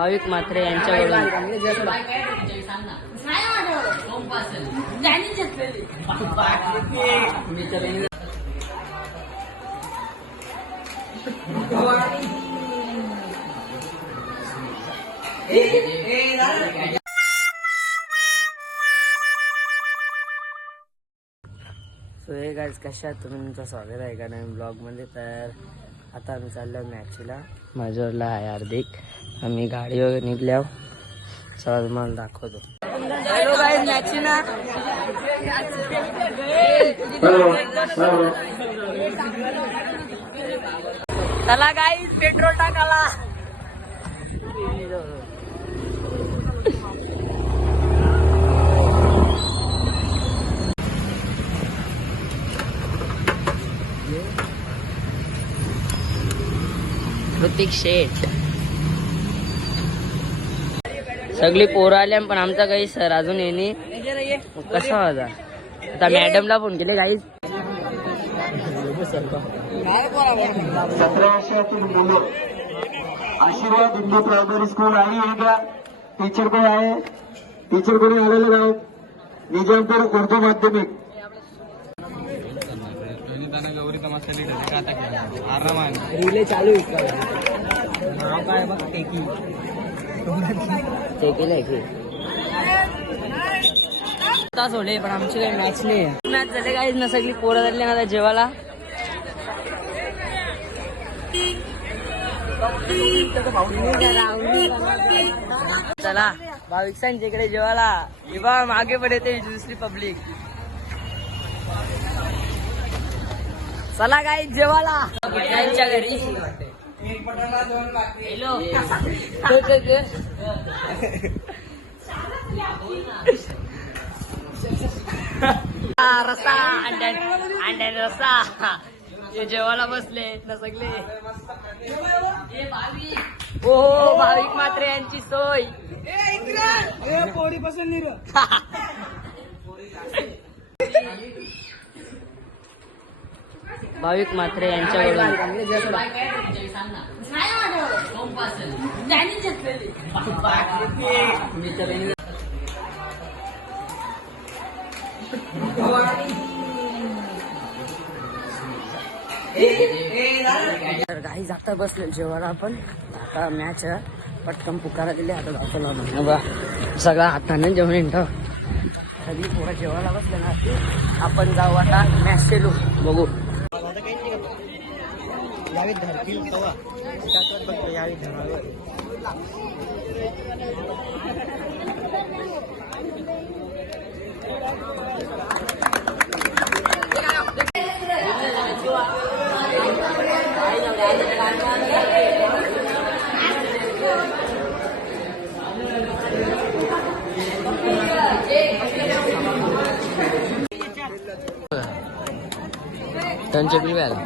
भाविक म्हात्रे यांच्याकडून सो हे गाईज कशा तुमचं स्वागत आहे का नवीन ब्लॉगमध्ये. तर आता आम्ही चाललो मॅचला. माझ्यावरला आहे हार्दिक. आम्ही गाडी वगैरे निघल्या. चला तुम्हाला दाखवतो. हॅलो गाईज मॅचला. चला गाईज पेट्रोल टाकाला. प्रतीक शेठ सगळी पोरं आल्या पण आमचा काही सर अजून येणे कसा होता. आता मॅडमला फोन केले गाईज. 17 वर्षातील मुलं आशीर्वाद हिंदू प्रायमरी स्कूल आणि एकदा टीचर कोण आहे. टीचर कोणी आलेलं गाव निजामपूर उर्दू माध्यमिक. रिले चालू नाव काय बघ टेकी टेकीला की तास होले पण आमची काही मॅच नाही. मॅच झाले काहीच ना. सगळी पोरं झाली ना जेवायला. चला भाविकांच्या इकडे जेवायला. विवाह मागे पण येते दुसरी पब्लिक. चला काय जेवायला त्यांच्या घरी. रसा अंड्या रसा हे जेवायला बसले ना सगळे. हो भाविक म्हात्रे यांची सोय. भाविक म्हात्रे यांच्याकडून तर काही जाता बसले जेवायला. आपण आता मॅच पटकन पुकारा दिले. आता दाखवला सगळा हाताने जेवण येतं. सगळी पोरं जेवायला बसले ना. आपण जाऊ आता मॅच खेळू. बघू यावी धरतील तेव्हा यावी धरावर. त्यांचे पिव्याला